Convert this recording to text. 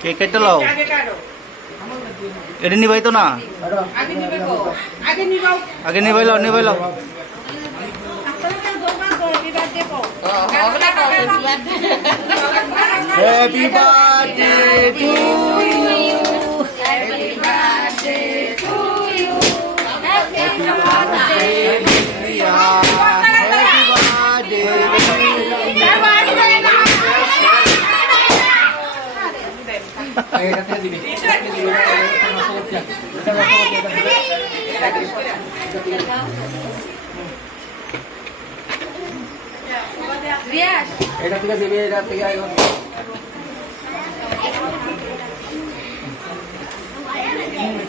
cake কেটে লাও এটা নিবাই তো না আগে নিবাই লাও happy birthday to you happy birthday to you happy birthday dear happy birthday এটাতে দিবি এটা থেকে দিবি এটা থেকে আইও